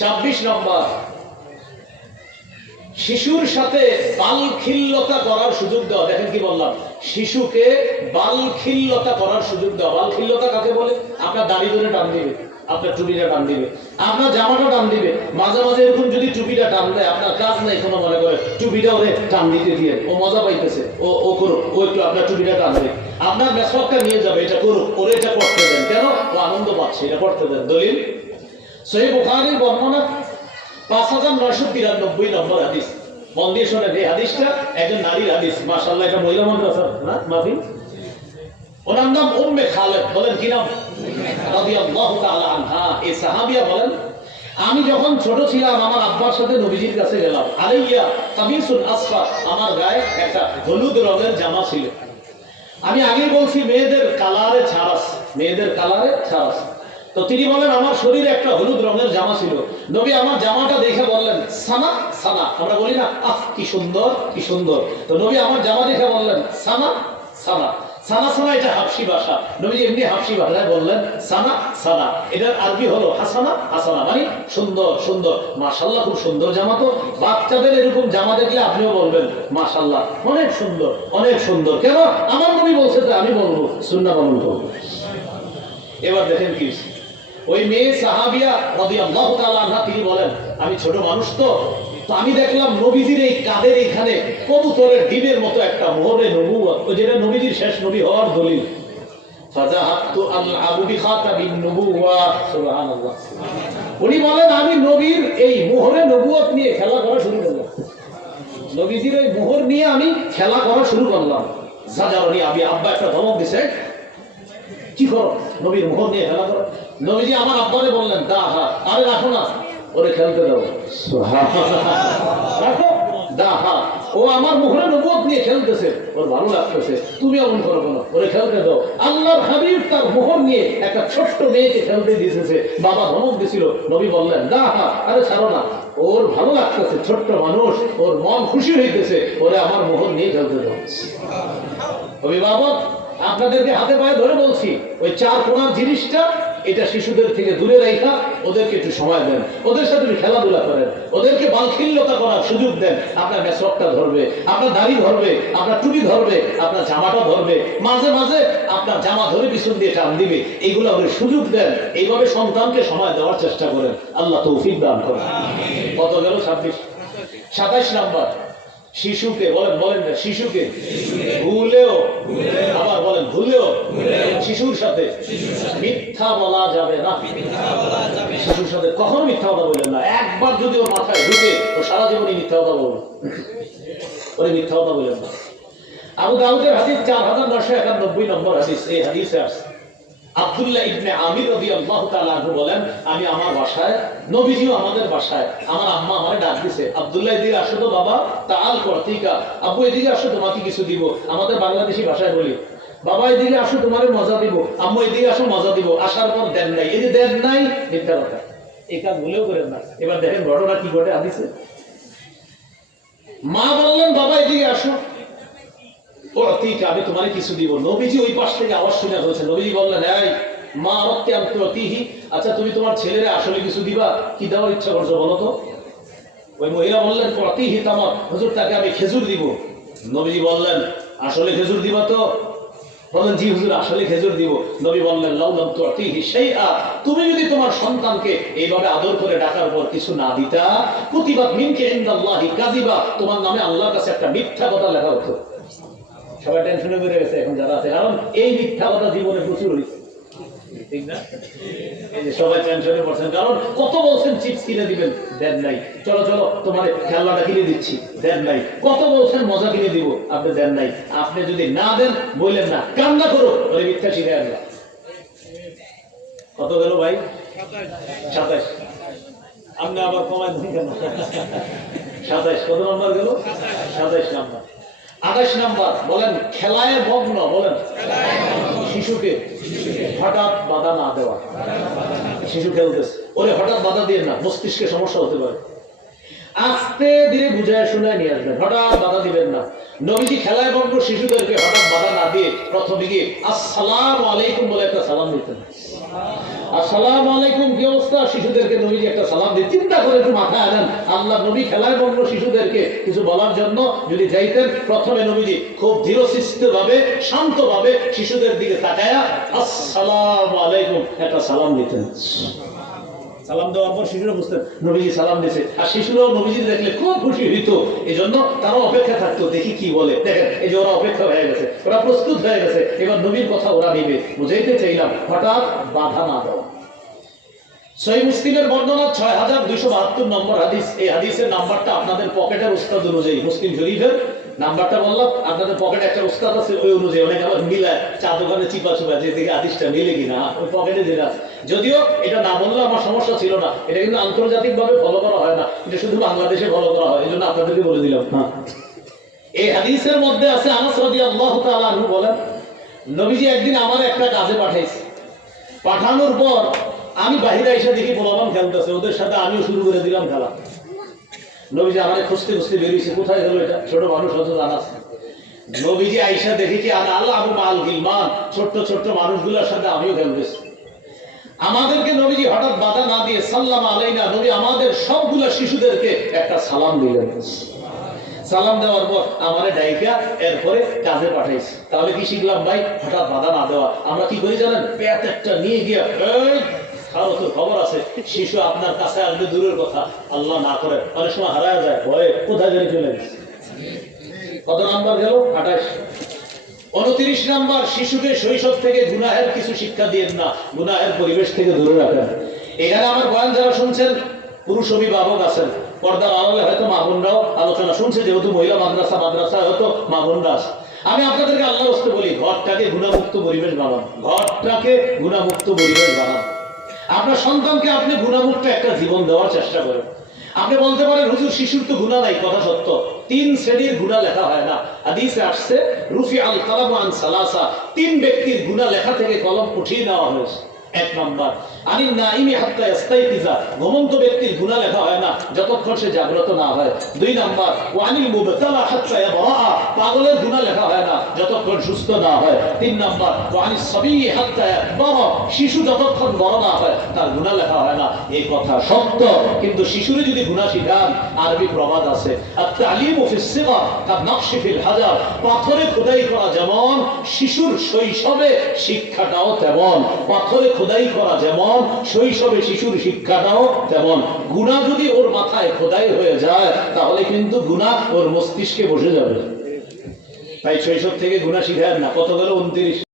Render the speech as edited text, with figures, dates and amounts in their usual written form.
26 নম্বর, শিশুর সাথে বালখিল্যতা করার সুযোগ দেওয়া। দেখেন কি বললাম, শিশুকে বালখিল্যতা করার সুযোগ দেওয়া। বালখিল্যতা কাকে বলে? আপনার দাড়ি ধরে টান দিবে, আপনার টুপিটা টান দিবে, আপনার জামাটা টান দিবে। মাঝে মাঝে এরকম যদি টুপিটা টান দেয়, আপনার কাজ নাই কোনো, মনে করে টুপিটা ওরে টান দিতে দিয়ে, ও মজা পাইতেছে, ও করুক, ও একটু আপনার টুপিটা টান দেবে, আপনার মেসওয়াকটা নিয়ে যাবে, এটা করুক, ওরে এটা করতে দেন। কেন? ও আনন্দ পাচ্ছে, এটা করতে দেন। দলিল সহিহ বুখারীর বর্ণনা 5993 নম্বর হাদিস। মন দিয়ে শোনেন, এই হাদিসটা একজন নারীর হাদিস। মাশাআল্লাহ, এটা মহিলা মানুষ আছে না? মাফি, ওনার নাম উম্মে খালেদ। বলেন কি নাম? রাদিয়াল্লাহু তাআলা আনহা। এই সাহাবিয়া বলেন, আমি যখন ছোট ছিলাম আমার আব্বার সাথে নবীজির কাছে গেলাম। আলাইয়া কামিসুন আসফার, আমার গায়ে একটা হলুদ রঙের জামা ছিল। আমি আগেই বলছি মেয়েদের কালারে ছাড়াস, মেয়েদের কালারে ছাড়াস। তো তিনি বলেন আমার শরীরে একটা হলুদ রঙের জামা ছিল। নবী আমার জামাটা দেখে বললেন সানা সানা। আমরা বলি না আহ কি সুন্দর কি সুন্দর। তো নবী আমার জামা দেখে বললেন সানা সানা। সানা সানা এটা হাবশি ভাষা। নবী এমনি হাবশি ভাষায় বললেন সানা সানা। এটার আরবি হলো হাসানা হাসানা, মানে সুন্দর সুন্দর। মাশাআল্লাহ, খুব সুন্দর জামা। তো বাচ্চাদের এরকম জামা দেখলে আপনিও বলবেন মাশাআল্লাহ, অনেক সুন্দর অনেক সুন্দর। কেন? আমার নবী বলছে তো আমি বলবো, সুন্নাহ পালন করব। এবার দেখেন কি, ওই মেয়ে সাহাবিয়া রাদিয়াল্লাহু তাআলা আনহা, তিনি বলেন আমি ছোট মানুষ, তো আমি দেখলাম নবীজির এই কাদের এখানে কবুতরের ডিমের মতো একটা মোহরে নবুয়ত, ওই যেটা নবীজির শেষ নবী হওয়ার দলিল। ফাজাহাতু আলআবু বিখাতাবিন নবুওয়া। সুবহানাল্লাহ। উনি বলেন আমি নবীর এই মোহরে নবুয়ত নিয়ে খেলা করা শুরু করলাম। নবীজির এই মোহর নিয়ে আমি খেলা করা শুরু করলাম। জাজারনি আবি, আব্বা একটা ধমক দিছে, কি করো? নবীর মোহর নিয়ে খেলা করো। নবীজি আমার আব্বারে বললেন দাহা, আরে রাখো না, ওরে খেলতে দাও। রাখো দাহা, ও আমার মোহরে নবুয়ত নিয়ে খেলতেছে, ওর ভালো লাগতেছে, তুমি এমন করো কেন? ওরে খেলতে দাও। আল্লাহর হাবিব তার মোহর নিয়ে একটা ছোট্ট মেয়েকে খেলতে দিয়েছে। বাবা ধমক দিছিল, নবী বললেন দাহা, আরে ছাড়ো না, ওর ভালো লাগতেছে, ছোট্ট মানুষ, ওর মন খুশি হইতেছে, ওরে আমার মোহর নিয়ে খেলতে দাও। অভিভাবক, আপনাদেরকে হাতে পায়ে ধরে বলছি, ওই চার কোণার জিনিসটা এটা শিশুদের থেকে দূরে রাখা, ওদেরকে একটু সময় দেন, ওদের সাথে খেলাধুলা করেন, ওদেরকে বালখিল্যতা করার সুযোগ দেন। আপনার মেসওয়াকটা ধরবে, আপনার দাড়ি ধরবে, আপনার টুপি ধরবে, আপনার জামাটা ধরবে, মাঝে মাঝে আপনার জামা ধরে পিছন দিয়ে টান দিবে। এইগুলো ওদের সুযোগ দেন। এইভাবে সন্তানকে সময় দেওয়ার চেষ্টা করেন। আল্লাহ তৌফিক দান করেন। কত গেল? 26। 27 নাম্বার, শিশুকে বলেন, বলেন না, শিশুকে ভুলেও, আবার বলেন ভুলেও শিশুর সাথে মিথ্যা বলা যাবে না। শিশুর সাথে কখনো মিথ্যা কথা বলবেন না। একবার যদি ওর মাথায় ঢুকে, ও সারা জীবনই মিথ্যা কথা বলবে, ওরে মিথ্যা কথা বলবেন না। আবু দাউদের হাদিস 4991 নম্বর হাদিস। এই হাদিসে আছে আব্দুল্লাহ ইবনে আমির রাদিয়াল্লাহু তাআলা আনহু বলেন, আমি আমার বাসায়, নবীজিও আমাদের বাসায়, আমার আম্মা আমারে ডাক দিছে, আব্দুল্লাহ এদিকে আসো তো বাবা, তাআল করতিকা, আব্বু এদিকে আসো, তোমাকে কিছু দিব। আমাদের বাংলাদেশি ভাষায় বলি, বাবা এদিকে আসো তোমারে মজা দিব, আম্মু এদিকে আসো মজা দিব। আসার পর দেন নাই, এই যে দেন নাই, মিথ্যা কথা। এই কাজ ভুলেও করেন না। এবার দেখেন ঘটনা কি ঘটে হাদিসে। মা বললেন বাবা এদিকে আসো, আমি তোমারে কিছু দিব। নবীজি ওই পাশ থেকে আওয়াজ শুনে বলছে, নবীজি বললেন এই মা আমাকে আন্ততিহি, আচ্ছা তুমি তোমার ছেলেরে আসলে কিছু দিবা, কি দেওয়ার ইচ্ছা করছো বলো তো? ওই মহিলা বললেন প্রতিহি তামাক, হুজুর তাকে আমি খেজুর দিব। নবীজি বললেন আসলে খেজুর দিবা তো? বলেন জি হুজুর, আসলে খেজুর দিব। নবী বললেন লাউ লাম তুতিহি শাইআ, তুমি যদি তোমার সন্তানকে এইভাবে আদর করে ডাকার পর কিছু না দিতা, কুতিবাত মিনকা ইনদাল্লাহি কাযিবা, তোমার নামে আল্লাহর কাছে একটা মিথ্যা কথা লেখা হতো। সবাই টেনশনে বেড়ে গেছে এখন যারা আছে, কারণ এই মিথ্যা কথা জীবনে প্রচুর হয়েছে, ঠিক না? এই যে সবাই টেনশনে পড়ছেন, কারণ কত বলছেন চিপস কিনে দিবেন, দেন নাই। চলো চলো তোমার খেলনাটা কিনে দিচ্ছি, দেন নাই। কত বলছেন মজা কিনে দিব, আপনি দেন নাই। আপনি যদি না দেন, বললেন না, কান্না করো, বলে মিথ্যা শিখে আসবা। কত গেল ভাই? 27। আপনি আবার কমাই দেন কেন? 27 কত নম্বর গেল? 27 নম্বর। 28 নাম্বার, বলেন খেলায় মগ্ন, বলেন শিশুকে হঠাৎ বাধা না দেওয়া। শিশু খেলতেছে, ওরে হঠাৎ বাধা দিয়ে না, মস্তিষ্কে সমস্যা হতে পারে। আস্তে ধীরে বুঝায় শুনায় নিয়ে আসবেন, হঠাৎ বাধা দিবেন না। নবীজি খেলায় মগ্ন শিশুদেরকে হঠাৎ বাধা না দিয়ে প্রথমে গিয়ে আসসালামু আলাইকুম বলে একটা সালাম দিতেন। আসসালামু আলাইকুম, কি অবস্থা? শিশুদেরকে নবীজি একটা সালাম দিয়ে চিন্তা একটু মাথায় আনেন। আল্লাহ নবী খেলায় মগ্ন শিশুদেরকে কিছু বলার জন্য যদি যাইতেন, প্রথমে নবীজি খুব ধীরস্থির ভাবে, শান্ত ভাবে শিশুদের দিকে তাকায়া আসসালামু আলাইকুম একটা সালাম দিতেন। সালাম দেওয়ার পর শিশুরা বুঝতেন নবীজি সালাম দিয়েছে, আর শিশুরাও নবীজি দেখলে খুব খুশি হইতো। এই জন্য তারাও অপেক্ষা থাকতো, দেখি কি বলে। দেখেন, এই যে ওরা অপেক্ষা হয়ে গেছে, ওরা প্রস্তুত হয়ে গেছে, এবার নবীর কথা ওরা নিবে। বুঝাইতে চাইলাম হঠাৎ বাধা না দেওয়া। সহিহ মুসলিমের বর্ণনা 6272 নম্বর হাদিস। এই হাদিসের নাম্বারটা আপনাদের পকেটের উস্তাদ অনুযায়ী, মুসলিম শরীফের নাম্বারটা বললাম, আপনাদের পকেটে একটা উস্তাদ আছে, ওই অনুযায়ী অনেক আবার মিলায় চা দোকানে চিপা চুপা যে দিকে হাদিসটা মিলে কিনা ওই পকেটে যেটা আছে। যদিও এটা না বললে আমার সমস্যা ছিল না, এটা কিন্তু আন্তর্জাতিক ভাবে ফলো করা হয় না, এটা শুধু বাংলাদেশে ফলো করা হয়, এই জন্য আপনাদেরকে বলে দিলাম। হ্যাঁ, এই হাদিসের মধ্যে আছে আনাস রাদিয়াল্লাহু তাআলা আনহু বলেন, নবীজি একদিন আমার একটা কাজে পাঠাইছে। পাঠানোর পর আমি বাহিরে এসে দেখি পোলাপান খেলতেছে, ওদের সাথে আমিও শুরু করে দিলাম খেলা। নবীজি আমারে খুঁজতে খুঁজতে বেরিয়েছে, কোথায় গেল এটা, ছোট মানুষ হয়তো জানা। নবীজি আইসা দেখেছি আনা আল্লাহ আবু মাল গিলমান, ছোট্ট ছোট্ট মানুষগুলোর সাথে আমিও খেলতেছি। আমাদেরকে নবীজি হঠাৎ বাধা না দিয়ে সাল্লাম আলাইনা, নবী আমাদের সবগুলা শিশুদেরকে একটা সালাম দিলেন। সালাম দেওয়ার পর আমারে ডাইকা এরপরে কাজে পাঠাইছে। তাহলে কি শিখলাম ভাই? হঠাৎ বাধা না দেওয়া। আমরা কি করি জানেন? পেট একটা নিয়ে গিয়ে কারো তো খবর আছে, শিশু আপনার কাছে আসবে দূরের কথা, আল্লাহ না করে অনেক সময় হারায় যায়, ভয়ে কোথায় গেলে চলে গেছে। কত নাম্বার গেল? 28। 29 নাম্বার, শিশুকে শৈশব থেকে গুনাহের কিছু শিক্ষা দিয়েন না, গুনাহের পরিবেশ থেকে দূরে রাখেন। এখানে আমার বয়ান যারা শুনছেন, পুরুষ অভিভাবক আছেন, পর্দার আড়ালে হয়তো মা বোনরাও আলোচনা শুনছে, যেহেতু মহিলা মাদ্রাসা হয়তো মা বোনরা আছে। আমি আপনাদেরকে আল্লাহর হস্তে বলি, ঘরটাকে গুণামুক্ত পরিবেশ বানান, ঘরটাকে গুণামুক্ত পরিবেশ বানান। আপনার সন্তানকে আপনি গুণামুক্ত একটা জীবন দেওয়ার চেষ্টা করেন। আপনি বলতে পারেন হুজুর শিশুর তো গুনাহ নাই, কথা সত্য। 3 শ্রেণীর গুনাহ লেখা হয় না। হাদিসে আসছে রুফি আল কালাম আন সালাসা, 3 ব্যক্তির গুনাহ লেখা থেকে কলম উঠিয়ে নেওয়া হয়েছে। 1 নাম্বার আনিন নাইমি হাত্তা ইস্তাইকিজা, ঘুমন্ত ব্যক্তির গুনাহ লেখা হয় না যতক্ষণ সে জাগ্রত না হয়। 2 নাম্বার ওয়ানিল মুবতালা হাত্তা ইয়াবরা, পাগলের গুনাহ লেখা হয় না যতক্ষণ সুস্থ না হয়। 3 নাম্বার ওয়ানিস সাবী হাত্তা ইয়াকবারা, শিশু যতক্ষণ বড় না হয় তার গুনাহ লেখা হয় না। এই কথা সত্য, কিন্তু শিশুরে যদি গুনাহ শিখান, আরবি প্রবাদ আছে আত-তালিমু ফিস সিগা কান-নাকশি ফিল হাজার, পাথরে খোদাই করা যেমন শিশুর শৈশবে শিক্ষাটাও তেমন, পাথরে খোদাই করা যেমন শৈশবে শিশুর শিক্ষাটাও তেমন। গুনাহ যদি ওর মাথায় খোদাই হয়ে যায়, তাহলে কিন্তু গুনাহ ওর মস্তিষ্কে বসে যাবে। তাই শৈশব থেকে গুনাহ শিখায় না। কত গেল? 29।